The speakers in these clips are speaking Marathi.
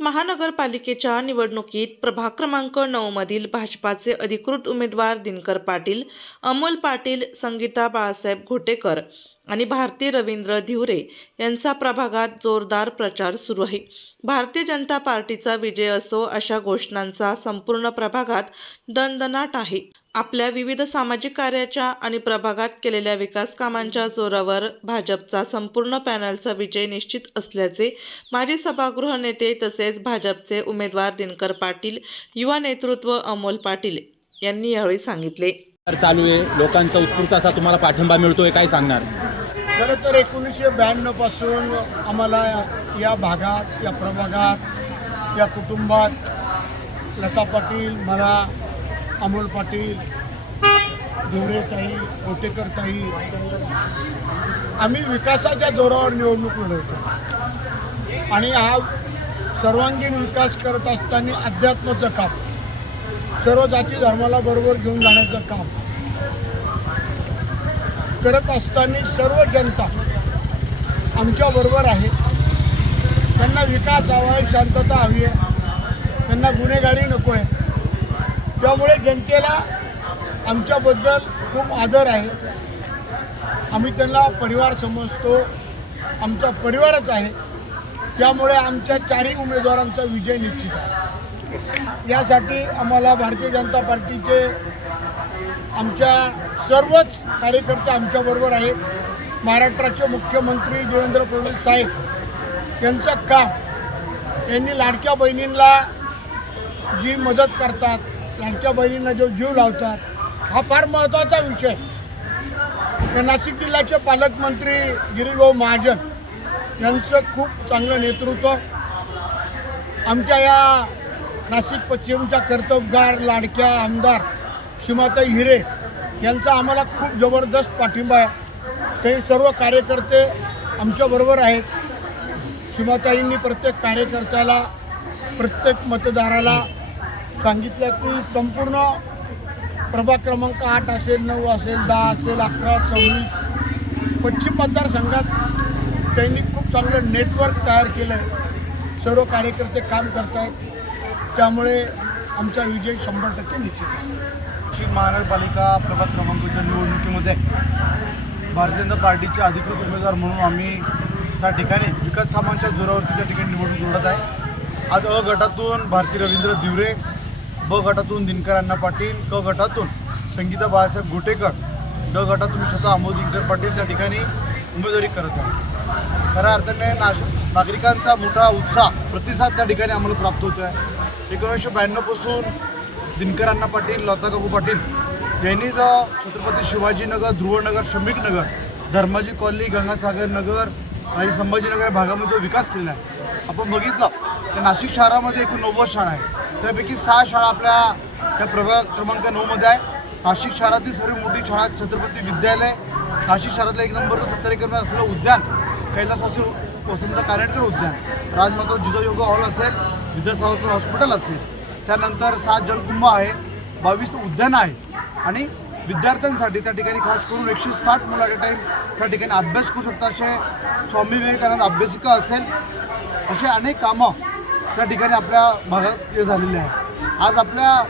नाशिक महानगरपालिकेच्या निवडणुकीत प्रभाग क्रमांक 9 मधील भाजपाचे अधिकृत उमेदवार दिनकर पाटील, अमोल पाटील, संगीता बाळासाहेब घोटेकर आणि भारती रवींद्र धिवरे यांचा प्रभागात जोरदार प्रचार सुरू आहे. भारतीय जनता पार्टीचा विजय असो अशा घोषणांचा संपूर्ण प्रभागात दणदणाट आहे. आपल्या विविध सामाजिक कार्याच्या आणि प्रभागात केलेल्या विकास कामांच्या जोरावर भाजपचा संपूर्ण पॅनलचा विजय निश्चित असल्याचे माजी सभागृह नेते तसेच भाजपचे उमेदवार दिनकर पाटील, युवा नेतृत्व अमोल पाटील यांनी यावेळी सांगितले. चालू आहे, लोकांचा उत्स्फूर्त असा तुम्हाला पाठिंबा मिळतोय, काय सांगणार? खरं तर 1992 पासून आम्हाला या भागात, या प्रभागात, या कुटुंबात लता पाटील, मला, अमोल पाटील, धिवरेताई, घोटेकरताई आम्ही विकासाच्या जोरावर निवडणूक लढवतो आणि हा सर्वांगीण विकास करत असताना अध्यात्माचं काम, सर्व जाती धर्माला बरोबर घेऊन जाण्याचं काम करत असताना सर्व जनता आमच्याबरोबर आहे. त्यांना विकास हवा आहे, शांतता हवी आहे, त्यांना गुन्हेगारी नको आहे. त्यामुळे जनतेला आमच्याबद्दल खूप आदर आहे. आम्ही त्यांना परिवार समजतो, आमचा परिवारच आहे. त्यामुळे आमच्या चारही उमेदवारांचा विजय निश्चित आहे. यासाठी आम्हाला भारतीय जनता पार्टीचे आमच्या सर्वच कार्यकर्ते आमच्याबरोबर आहेत. महाराष्ट्राचे मुख्यमंत्री देवेंद्र फडणवीस साहेब यांचं काम, यांनी लाडक्या बहिणींना जी मदत करतात, लाडक्या बहिणींना जो जीव लावतात, हा फार महत्त्वाचा विषय. नाशिक जिल्ह्याचे पालकमंत्री गिरीभाऊ महाजन यांचं खूप चांगलं नेतृत्व, आमच्या या नाशिक पश्चिमच्या कर्तबगार लाडक्या आमदार सीमाताई हिरे यांचा आम्हाला खूप जबरदस्त पाठिंबा आहे. ते सर्व कार्यकर्ते आमच्याबरोबर आहेत. सीमाताईंनी प्रत्येक कार्यकर्त्याला, प्रत्येक मतदाराला सांगितलं की संपूर्ण प्रभाग क्रमांक 8 असेल, 9 असेल, 10 असेल, 11, 26 पश्चिम मतदारसंघात त्यांनी खूप चांगलं नेटवर्क तयार केलं आहे. सर्व कार्यकर्ते काम करत आहेत. त्यामुळे आमचा विजय 100% निश्चित आहे. नाशिक महानगरपालिका प्रभाग क्रमांकाच्या निवडणुकीमध्ये भारतीय जनता पार्टीचे अधिकृत उमेदवार म्हणून आम्ही त्या ठिकाणी विकास कामांच्या जोरावरती त्या ठिकाणी निवडणूक लढत आहे. आज अ गटातून भारती रवींद्र धिवरे, ब गटातून दिनकर अण्णा पाटील, क गटातून संगीता बाळासाहेब घोटेकर, ड गटातून स्वतः अमोल दिनकर पाटील त्या ठिकाणी उमेदवारी करत आहे. खऱ्या अर्थाने नागरिकांचा मोठा उत्साह, प्रतिसाद त्या ठिकाणी आम्हाला प्राप्त होतो आहे. 1992 पासून दिनकर अण्णा पाटील, लता काकू पाटील यांनी जो छत्रपती शिवाजीनगर, ध्रुवनगर, श्रमिकनगर, धर्माजी कॉलनी, गंगासागर नगर आणि संभाजीनगर या भागामध्ये जो विकास केलेला आहे, आपण बघितलं तर नाशिक शहरामध्ये एकूण 90 शाळा आहे. त्यापैकी 6 शाळा आपल्या त्या प्रभाग क्रमांक 9 मध्ये आहे. नाशिक शहरातील सर्व मोठी शाळा छत्रपती विद्यालय, नाशिक शहरातलं 1 नंबरचं 70 एकर असलेलं उद्यान कैलासवासी वसंत कानेटकर उद्यान, राजमाता जिजाऊ हॉल असेल, विद्या सावरकर हॉस्पिटल असेल, त्यानंतर 7 जलकुंभ आहे, 22 उद्यानं आहे आणि विद्यार्थ्यांसाठी त्या ठिकाणी खास करून 160 मुलं ॲट अ टाईम त्या ठिकाणी अभ्यास करू शकतात. असे स्वामी विवेकानंद अभ्यासिका असेल, असे अनेक कामं त्या ठिकाणी आपल्या भागात झालेले आहे. आज आपल्या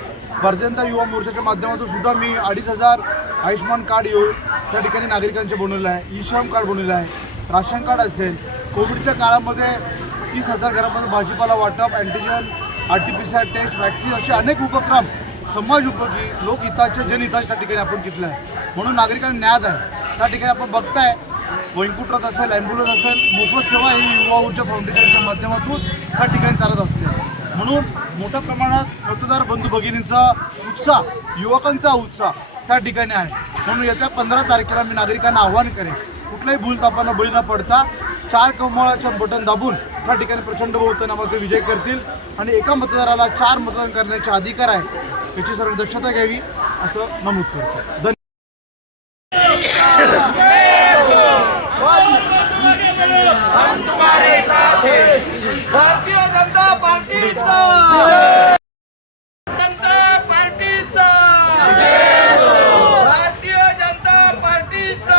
भारतीय जनता युवा मोर्चाच्या माध्यमातून सुद्धा मी 2,500 आयुष्यमान कार्ड त्या ठिकाणी नागरिकांचे बनवलं आहे. ई श्रम कार्ड बनवलं आहे, राशन कार्ड असेल. कोविडच्या काळामध्ये 30,000 घरामध्ये भाजीपाला वाटप, अँटीजन, RT-PCR टेस्ट, व्हॅक्सिन असे अनेक उपक्रम समाज उपयोगी, लोकहिताचे, जनहिताचे त्या ठिकाणी आपण घेतलं आहे. म्हणून नागरिकांना न्याय आहे. त्या ठिकाणी आपण बघताय वैकुंठरथ असेल, ॲम्ब्युलन्स असेल, मोफत सेवा ही युवा ऊर्जा फाउंडेशनच्या माध्यमातून त्या ठिकाणी चालत असते. म्हणून मोठ्या प्रमाणात मतदार बंधू भगिनींचा उत्साह, युवकांचा उत्साह त्या ठिकाणी आहे. म्हणून येत्या 15 तारखेला मी नागरिकांना आव्हान करेन, कुठल्याही भूलतापांना बळी न पडता 4 कमळाच्या बटन दाबून त्या ठिकाणी प्रचंड बहुमताने आम्हाला ते विजय करतील आणि एका मतदाराला 4 मतदान करण्याचा अधिकार आहे, याची सर्व दक्षता घ्यावी असं नमूद करतो. भारतीय जनता पार्टीचा, भारतीय जनता पार्टीचा